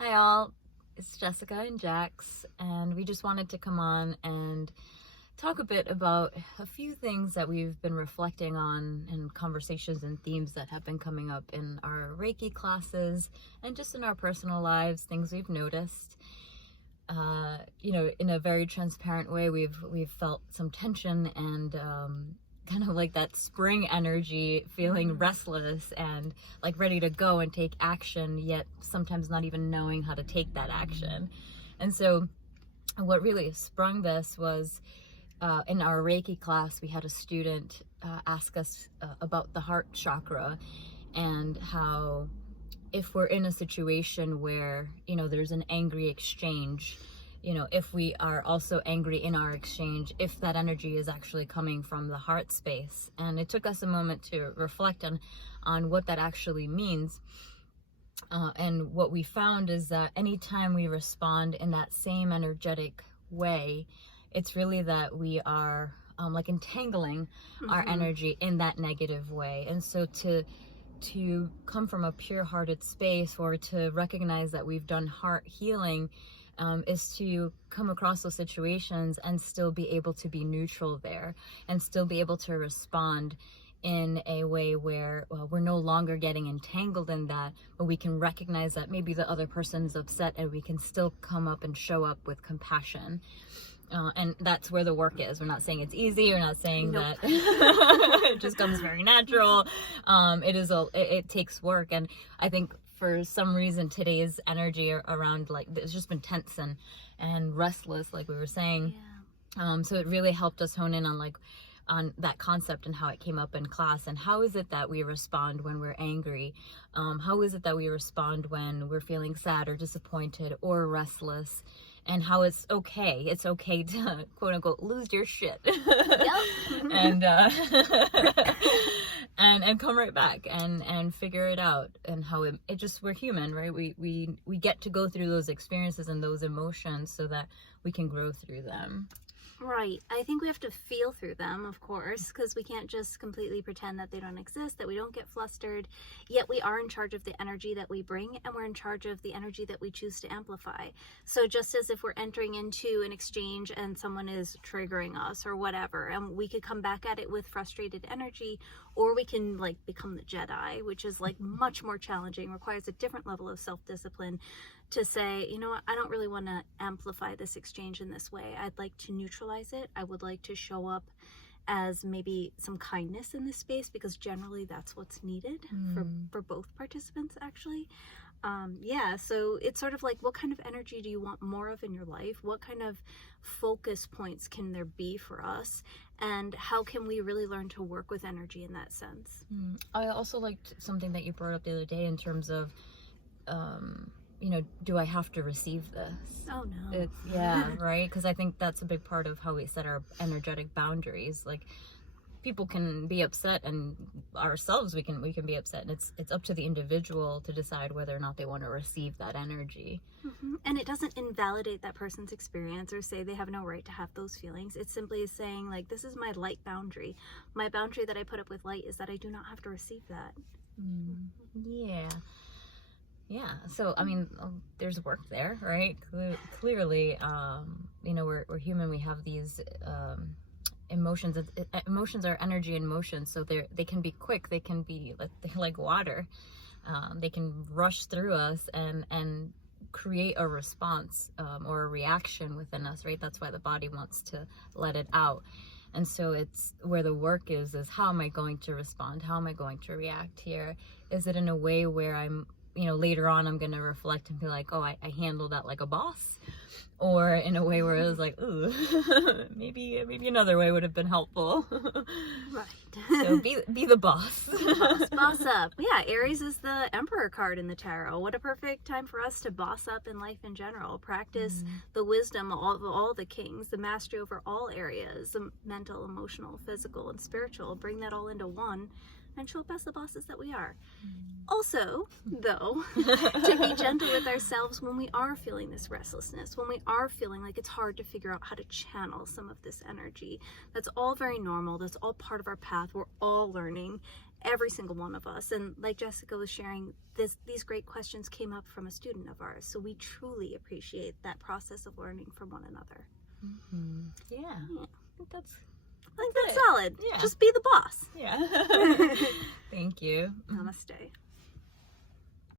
Hi all, it's Jessica and Jax, and we just wanted to come on and talk a bit about a few things that we've been reflecting on and conversations and themes that have been coming up in our Reiki classes and just in our personal lives, things we've noticed. In a very transparent way, we've felt some tension and kind of like that spring energy, feeling restless and like ready to go and take action, yet sometimes not even knowing how to take that action. And so what really sprung this was in our Reiki class, we had a student ask us about the heart chakra and how if we're in a situation where, there's an angry exchange, if we are also angry in our exchange, if that energy is actually coming from the heart space. And it took us a moment to reflect on what that actually means. And what we found is that anytime we respond in that same energetic way, it's really that we are like entangling our energy in that negative way. And so to come from a pure-hearted space, or to recognize that we've done heart healing, is to come across those situations and still be able to be neutral there and still be able to respond in a way where we're no longer getting entangled in that, but we can recognize that maybe the other person's upset and we can still come up and show up with compassion. And that's where the work is. We're not saying it's easy. We're not saying that it just comes very natural. It takes work. And I think for some reason today's energy around, like, it's just been tense and restless, like we were saying. Yeah. So it really helped us hone in on that concept and how it came up in class, and how is it that we respond when we're angry? How is it that we respond when we're feeling sad or disappointed or restless? And how it's okay to quote unquote lose your shit. Yep. and come right back and figure it out, and how it just, we're human, right? We get to go through those experiences and those emotions so that we can grow through them. Right. I think we have to feel through them, of course, because we can't just completely pretend that they don't exist, that we don't get flustered. Yet we are in charge of the energy that we bring, and we're in charge of the energy that we choose to amplify. So just as if we're entering into an exchange and someone is triggering us or whatever, and we could come back at it with frustrated energy, or we can become the Jedi, which is much more challenging, requires a different level of self-discipline to say, you know what, I don't really want to amplify this exchange in this way. I'd like to neutralize it. I would like to show up as maybe some kindness in this space, because generally that's what's needed for both participants, actually. So it's sort of like, what kind of energy do you want more of in your life? What kind of focus points can there be for us? And how can we really learn to work with energy in that sense? I also liked something that you brought up the other day in terms of, do I have to receive this? Oh no. Yeah, right? Because I think that's a big part of how we set our energetic boundaries. Like, people can be upset, and ourselves, we can be upset, and it's up to the individual to decide whether or not they want to receive that energy. And it doesn't invalidate that person's experience or say they have no right to have those feelings. It simply is saying, this is my light boundary. My boundary that I put up with light is that I do not have to receive that. Yeah, so I mean, there's work there, right? Clearly, we're human. We have these emotions. Emotions are energy in motion, so they can be quick. They can be they're like water. They can rush through us and create a response or a reaction within us, right? That's why the body wants to let it out. And so it's where the work is how am I going to respond? How am I going to react here? Is it in a way where I'm, later on I'm going to reflect and be like, oh, I handled that like a boss? Or in a way where it was like, ooh, maybe another way would have been helpful. Right. So be the boss. Boss up. Yeah, Aries is the Emperor card in the tarot. What a perfect time for us to boss up in life in general. Practice the wisdom of all the kings, the mastery over all areas, the mental, emotional, physical, and spiritual. Bring that all into one and show up as the bosses that we are. Also, though, to be gentle with ourselves when we are feeling this restlessness, when we are feeling like it's hard to figure out how to channel some of this energy. That's all very normal. That's all part of our path. We're all learning. every single one of us. And like Jessica was sharing, these great questions came up from a student of ours. So we truly appreciate that process of learning from one another. Mm-hmm. Yeah. Yeah. I think that's it. solid. Yeah. Just be the boss. Yeah. Thank you. Namaste.